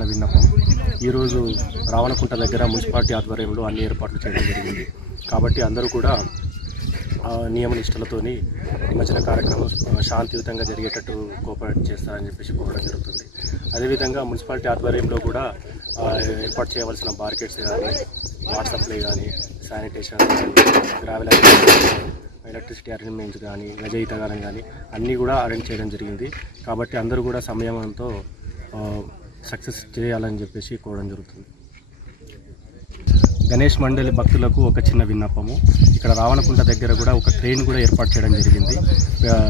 చిన్న విన్నపం. ఈరోజు రావణకుంట దగ్గర మున్సిపాలిటీ ఆధ్వర్యంలో అన్ని ఏర్పాట్లు చేయడం జరిగింది. కాబట్టి అందరూ కూడా నియమ నిష్టలతోని నిమజ్జన కార్యక్రమం శాంతియుతంగా జరిగేటట్టు కోఆపరేట్ చేస్తారని చెప్పేసి కోరడం జరుగుతుంది. అదేవిధంగా మున్సిపాలిటీ ఆధ్వర్యంలో కూడా ఏర్పాటు చేయవలసిన బార్కెట్స్ కానీ, వాటర్ సప్లై కానీ, శానిటేషన్ కానీ, గ్రావెల్ ఎలక్ట్రిసిటీ అరేంజ్మెంట్స్ కానీ, గజ ఈతగాలం కానీ అన్నీ కూడా అరేంజ్ చేయడం జరిగింది. కాబట్టి అందరూ కూడా సంయమనంతో సక్సెస్ చేయాలని చెప్పేసి కోరడం జరుగుతుంది. గణేష్ మండలి భక్తులకు ఒక చిన్న విన్నపము. ఇక్కడ రావణకుంట దగ్గర కూడా ఒక ట్రైన్ కూడా ఏర్పాటు చేయడం జరిగింది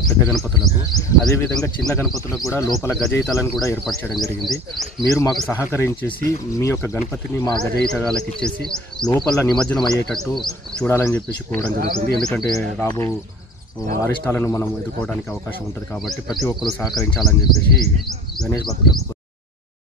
పెద్ద గణపతులకు. అదేవిధంగా చిన్న గణపతులకు కూడా లోపల గజయితాలను కూడా ఏర్పాటు చేయడం జరిగింది. మీరు మాకు సహకరించేసి మీ యొక్క గణపతిని మా గజయితగాలకు ఇచ్చేసి లోపల నిమజ్జనం అయ్యేటట్టు చూడాలని చెప్పేసి కోరడం జరుగుతుంది. ఎందుకంటే రాబో అరిష్టాలను మనం ఎదుర్కోవడానికి అవకాశం ఉంటుంది. కాబట్టి ప్రతి ఒక్కరు సహకరించాలని చెప్పేసి గణేష్ భక్తులకు